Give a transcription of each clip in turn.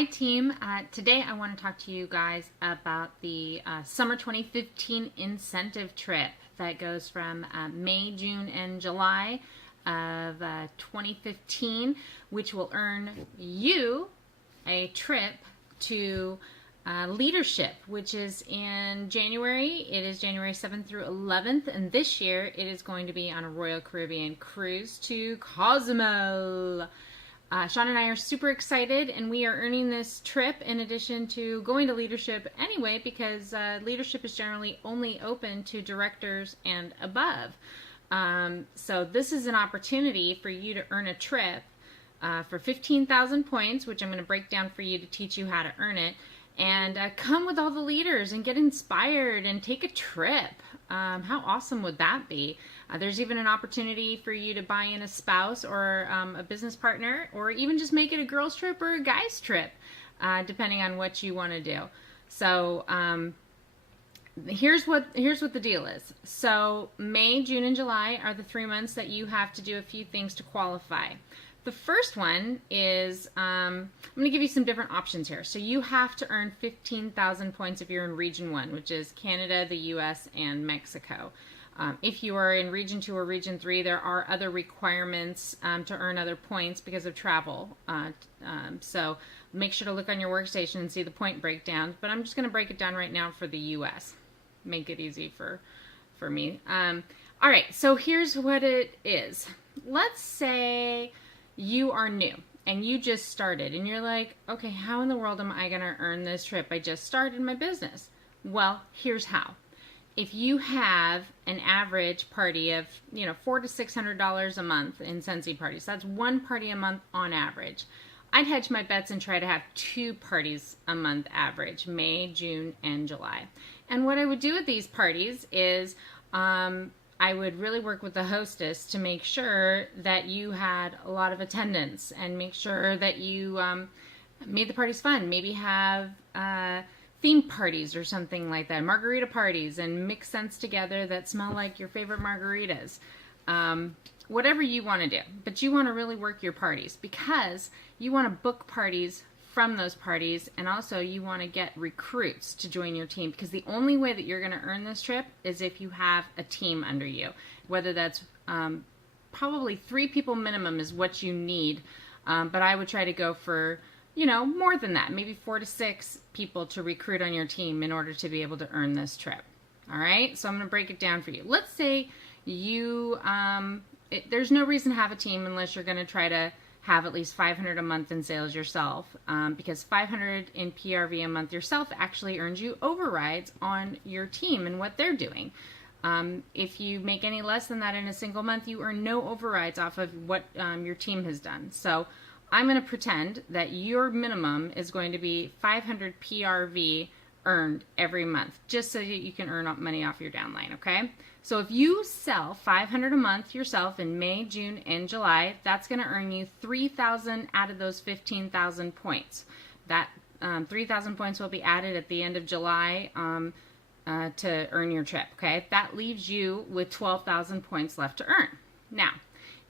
Hi team, today I want to talk to you guys about the summer 2015 incentive trip that goes from May, June, and July of 2015, which will earn you a trip to leadership, which is in January. It is January 7th through 11th, and this year it is going to be on a Royal Caribbean cruise to Cozumel. Sean and I are super excited, and we are earning this trip in addition to going to leadership anyway, because leadership is generally only open to directors and above. So this is an opportunity for you to earn a trip for 15,000 points, which I'm going to break down for you to teach you how to earn it, and come with all the leaders and get inspired and take a trip. How awesome would that be? There's even an opportunity for you to buy in a spouse or a business partner, or even just make it a girls trip or a guys trip, depending on what you want to do. So here's what the deal is. So May, June, and July are the 3 months that you have to do a few things to qualify. The first one is, I'm going to give you some different options here. So you have to earn 15,000 points if you're in Region 1, which is Canada, the US, and Mexico. If you are in Region 2 or Region 3, there are other requirements to earn other points because of travel. So make sure to look on your workstation and see the point breakdown. But I'm just going to break it down right now for the US. Make it easy for me. All right, so here's what it is. Let's say you are new and you just started and you're like, okay, how in the world am I going to earn this trip? I just started my business. Well, here's how. If you have an average party of, $400 to $600 a month in Scentsy parties, that's one party a month on average. I'd hedge my bets and try to have 2 parties a month average, May, June, and July. And what I would do at these parties is I would really work with the hostess to make sure that you had a lot of attendance and make sure that you made the parties fun. Maybe have theme parties or something like that, margarita parties, and mix scents together that smell like your favorite margaritas. Whatever you want to do, but you want to really work your parties because you want to book parties from those parties, and also you want to get recruits to join your team, because the only way that you're going to earn this trip is if you have a team under you, whether that's probably 3 people minimum is what you need, but I would try to go for more than that, maybe 4 to 6 people to recruit on your team in order to be able to earn this trip. All right, so I'm going to break it down for you. Let's say you, there's no reason to have a team unless you're going to try to have at least 500 a month in sales yourself, because 500 in PRV a month yourself actually earns you overrides on your team and what they're doing. If you make any less than that in a single month, you earn no overrides off of what your team has done. So I'm going to pretend that your minimum is going to be 500 PRV earned every month, just so that you can earn money off your downline, okay? So if you sell 500 a month yourself in May, June, and July, that's going to earn you 3,000 out of those 15,000 points. That 3,000 points will be added at the end of July to earn your trip, okay? That leaves you with 12,000 points left to earn. Now,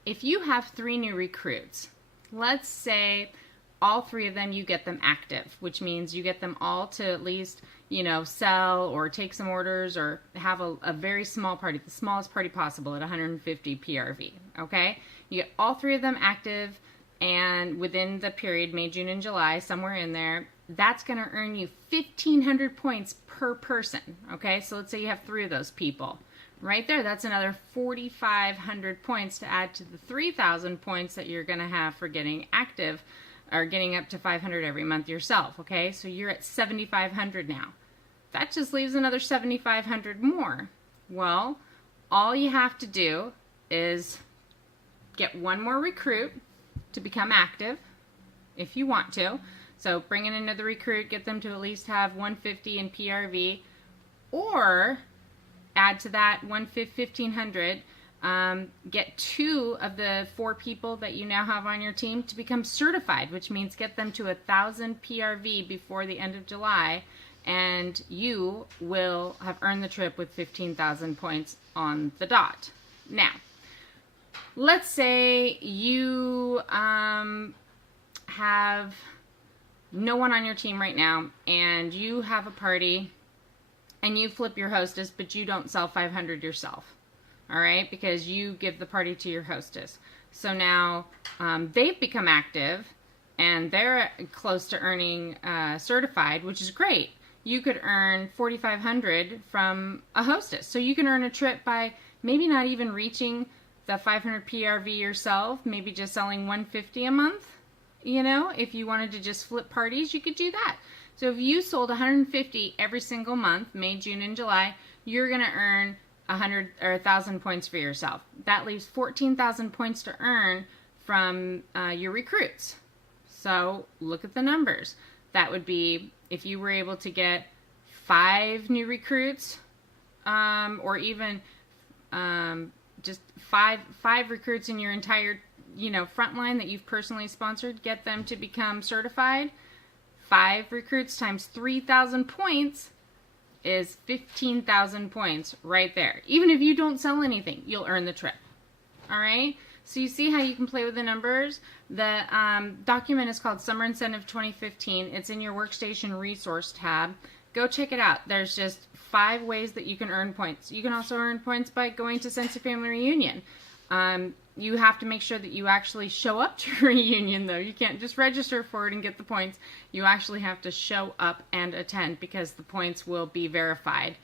if you have 3 new recruits, let's say all 3 of them, you get them active, which means you get them all to at least, sell or take some orders or have a very small party, the smallest party possible at 150 PRV, okay? You get all 3 of them active, and within the period, May, June, and July, somewhere in there, that's going to earn you 1,500 points per person, okay? So let's say you have 3 of those people. Right there, that's another 4,500 points to add to the 3,000 points that you're going to have for getting active or getting up to 500 every month yourself, okay? So you're at 7,500 now. That just leaves another 7,500 more. Well, all you have to do is get 1 more recruit to become active if you want to. So bring in another recruit, get them to at least have 150 in PRV, or add to that 1,500, get 2 of the 4 people that you now have on your team to become certified, which means get them to 1,000 PRV before the end of July, and you will have earned the trip with 15,000 points on the dot. Now, let's say you have no one on your team right now, and you have a party, and you flip your hostess, but you don't sell 500 yourself, all right, because you give the party to your hostess. So now they've become active, and they're close to earning certified, which is great. You could earn $4,500 from a hostess. So you can earn a trip by maybe not even reaching the 500 PRV yourself, maybe just selling $150 a month. You know, if you wanted to just flip parties, you could do that. So if you sold 150 every single month, May, June, and July, you're going to earn 100 or 1,000 points for yourself. That leaves 14,000 points to earn from your recruits. So look at the numbers. That would be if you were able to get 5 new recruits, or even just five recruits in your entire, front line that you've personally sponsored, get them to become certified. 5 recruits times 3,000 points is 15,000 points right there. Even if you don't sell anything, you'll earn the trip. All right? So you see how you can play with the numbers? The document is called Summer Incentive 2015. It's in your Workstation Resource tab. Go check it out. There's just 5 ways that you can earn points. You can also earn points by going to Scentsy Family Reunion. You have to make sure that you actually show up to a reunion, though. You can't just register for it and get the points. You actually have to show up and attend, because the points will be verified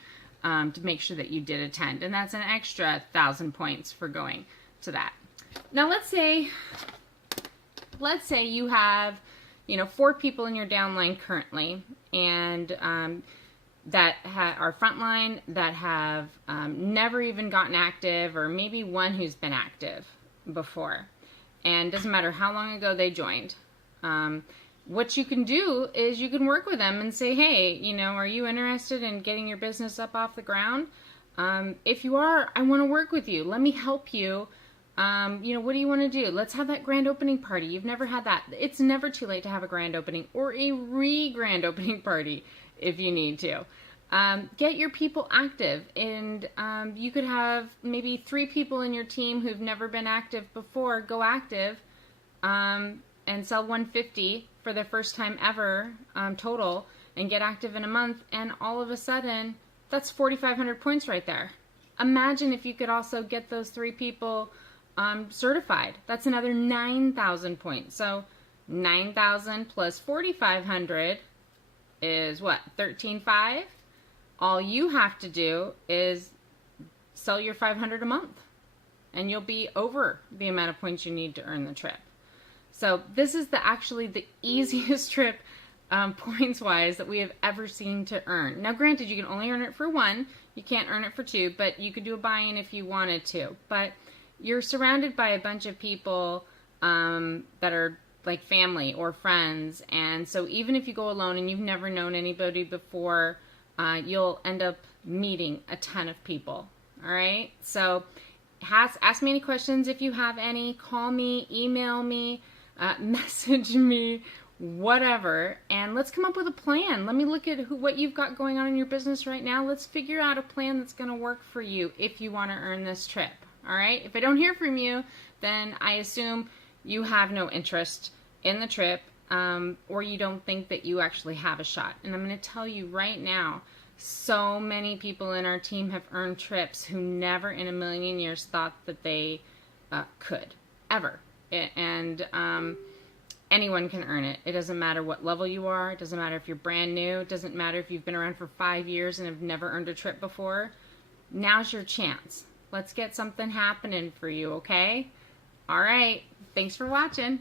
to make sure that you did attend. And that's an extra 1,000 points for going to that. Now let's say you have, 4 people in your downline currently, and that are frontline that have never even gotten active, or maybe one who's been active before, and doesn't matter how long ago they joined. What you can do is you can work with them and say, hey, are you interested in getting your business up off the ground? If you are, I want to work with you. Let me help you. What do you want to do? Let's have that grand opening party. You've never had that. It's never too late to have a grand opening or a grand opening party if you need to. Get your people active, and you could have maybe 3 people in your team who've never been active before go active, and sell 150 for their first time ever total, and get active in a month, and all of a sudden that's 4,500 points right there. Imagine if you could also get those 3 people certified. That's another 9,000 points. So 9,000 plus 4,500 is what? 13,500. All you have to do is sell your 500 a month, and you'll be over the amount of points you need to earn the trip. So this is actually the easiest trip points-wise that we have ever seen to earn. Now, granted, you can only earn it for 1. You can't earn it for 2, but you could do a buy-in if you wanted to. But you're surrounded by a bunch of people that are like family or friends, and so even if you go alone and you've never known anybody before, you'll end up meeting a ton of people. All right? So ask me any questions if you have any. Call me, email me, message me, whatever, and let's come up with a plan. Let me look at what you've got going on in your business right now. Let's figure out a plan that's going to work for you if you want to earn this trip. All right? If I don't hear from you, then I assume you have no interest in the trip, or you don't think that you actually have a shot. And I'm going to tell you right now, so many people in our team have earned trips who never in a million years thought that they could, ever. And anyone can earn it. It doesn't matter what level you are. It doesn't matter if you're brand new. It doesn't matter if you've been around for 5 years and have never earned a trip before. Now's your chance. Let's get something happening for you, okay? All right. Thanks for watching.